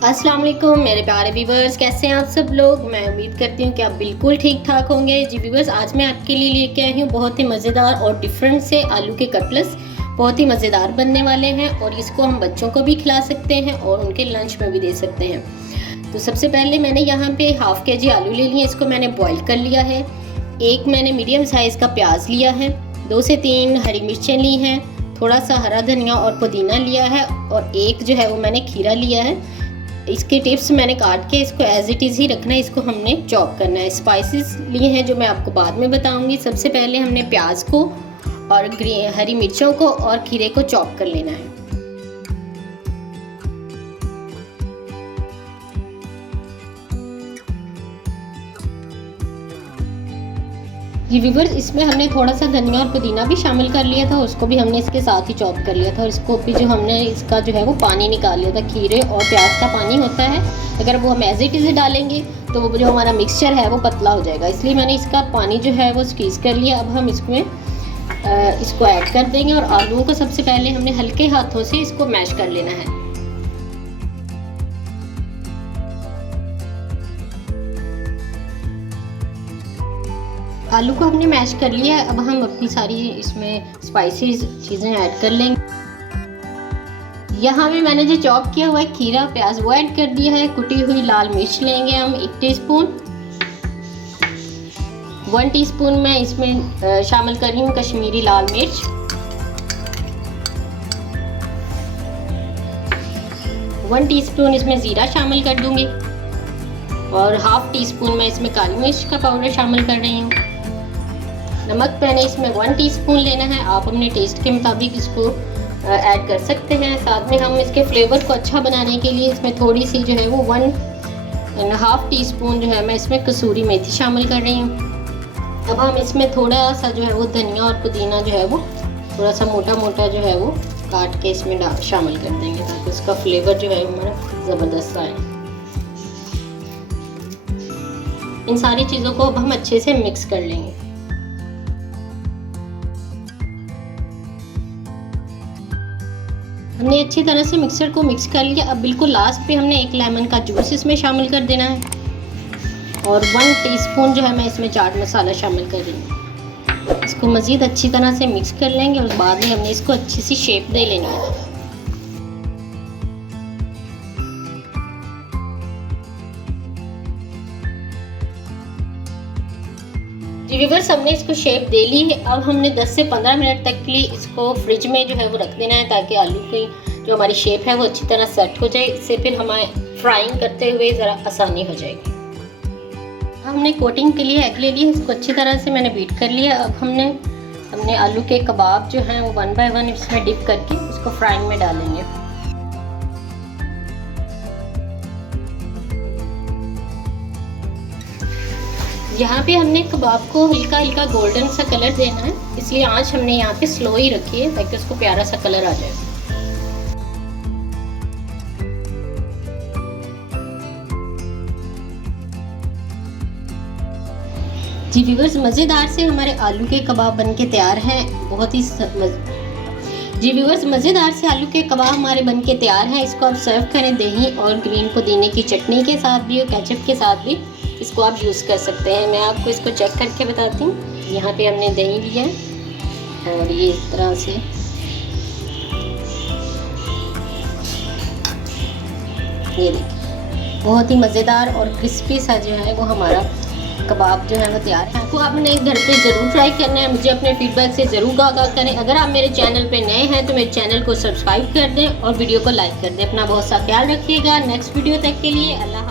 अस्सलाम वालेकुम मेरे प्यारे व्यूवर्स, कैसे हैं आप सब लोग। मैं उम्मीद करती हूँ कि आप बिल्कुल ठीक ठाक होंगे। जी व्यूवर्स, आज मैं आपके लिए लेके आई हूँ बहुत ही मज़ेदार और डिफरेंट से आलू के कटलेट्स। बहुत ही मज़ेदार बनने वाले हैं और इसको हम बच्चों को भी खिला सकते हैं और उनके लंच में भी दे सकते हैं। तो सबसे पहले मैंने यहाँ पे हाफ़ के जी आलू ले लिए, इसको मैंने बॉईल कर लिया है। एक मैंने मीडियम साइज़ का प्याज लिया है, 2 से 3 हरी मिर्चें ली हैं, थोड़ा सा हरा धनिया और पुदीना लिया है और एक जो है वो मैंने खीरा लिया है। इसके टिप्स मैंने काट के इसको एज इट इज़ ही रखना है, इसको हमने चॉप करना है। स्पाइसेस लिए हैं जो मैं आपको बाद में बताऊंगी। सबसे पहले हमने प्याज को और हरी मिर्चों को और खीरे को चॉप कर लेना है। जी व्यूवर्स, इसमें हमने थोड़ा सा धनिया और पुदीना भी शामिल कर लिया था, उसको भी हमने इसके साथ ही चॉप कर लिया था। और इसको भी जो हमने इसका जो है वो पानी निकाल लिया था। खीरे और प्याज का पानी होता है, अगर वो हम एज इट इज़ डालेंगे तो वो जो हमारा मिक्सचर है वो पतला हो जाएगा, इसलिए मैंने इसका पानी जो है वो स्क्वीज़ कर लिया। अब हम इसमें इसको ऐड कर देंगे और आलूओं को सबसे पहले हमने हल्के हाथों से इसको मैश कर लेना है। आलू को हमने मैश कर लिया है। अब हम अपनी सारी इसमें स्पाइसेस चीज़ें ऐड कर लेंगे। यहाँ पे मैंने जो चॉप किया हुआ है खीरा प्याज वो ऐड कर दिया है। कुटी हुई लाल मिर्च लेंगे हम 1 टीस्पून। 1 टीस्पून मैं इसमें शामिल कर रही हूँ कश्मीरी लाल मिर्च। 1 टीस्पून इसमें ज़ीरा शामिल कर दूंगी और हाफ टीस्पून मैं इसमें काली मिर्च का पाउडर शामिल कर रही हूँ। नमक मैंने इसमें 1 टीस्पून लेना है, आप अपने टेस्ट के मुताबिक इसको ऐड कर सकते हैं। साथ में हम इसके फ्लेवर को अच्छा बनाने के लिए इसमें थोड़ी सी जो है वो 1.5 टीस्पून जो है मैं इसमें कसूरी मेथी शामिल कर रही हूँ। अब हम इसमें थोड़ा सा जो है वो धनिया और पुदीना जो है वो थोड़ा सा मोटा मोटा जो है वो काट के इसमें शामिल कर देंगे ताकि उसका फ्लेवर जो है हमारा ज़बरदस्त आए। इन सारी चीज़ों को अब हम अच्छे से मिक्स कर लेंगे। हमने अच्छी तरह से मिक्सर को मिक्स कर लिया। अब बिल्कुल लास्ट पे हमने 1 लेमन का जूस इसमें शामिल कर देना है और 1 टीस्पून जो है मैं इसमें चाट मसाला शामिल कर रही हूँ। इसको मज़ीद अच्छी तरह से मिक्स कर लेंगे और बाद में हमने इसको अच्छी सी शेप दे लेनी है। जी व्यूवर्स, हमने इसको शेप दे ली है। अब हमने 10 से 15 मिनट तक के लिए इसको फ्रिज में जो है वो रख देना है ताकि आलू की जो हमारी शेप है वो अच्छी तरह सेट हो जाए। इससे फिर हमारे फ्राइंग करते हुए ज़रा आसानी हो जाएगी। हमने कोटिंग के लिए एग ले लिया, इसको अच्छी तरह से मैंने बीट कर लिया। अब हमने आलू के कबाब जो हैं वो 1 बाय 1 इसमें डिप करके उसको फ्राइंग में डालेंगे। यहाँ पे हमने कबाब को हल्का हल्का गोल्डन सा कलर देना है, इसलिए आंच हमने यहाँ पे स्लो ही रखी है ताकि उसको प्यारा सा कलर आ जाए। जी व्यूवर्स, मज़ेदार से हमारे आलू के कबाब बनके तैयार हैं। जी व्यूवर्स, मज़ेदार से आलू के कबाब हमारे बनके तैयार हैं। इसको आप सर्व करें दही और ग्रीन पुदीने की चटनी के साथ भी और केचप के साथ भी इसको आप यूज़ कर सकते हैं। मैं आपको इसको चेक करके बताती हूँ। यहाँ पे हमने दही लिया है और ये इस तरह से ये देखिए बहुत ही मज़ेदार और क्रिस्पी सा जो है वो हमारा कबाब जो है वो तैयार है। तो आपने घर पे ज़रूर ट्राई करना है। मुझे अपने फीडबैक से ज़रूर आगाह करें। अगर आप मेरे चैनल पे नए हैं तो मेरे चैनल को सब्सक्राइब कर दें और वीडियो को लाइक कर दें। अपना बहुत सा ख्याल रखिएगा। नेक्स्ट वीडियो तक के लिए अल्लाह।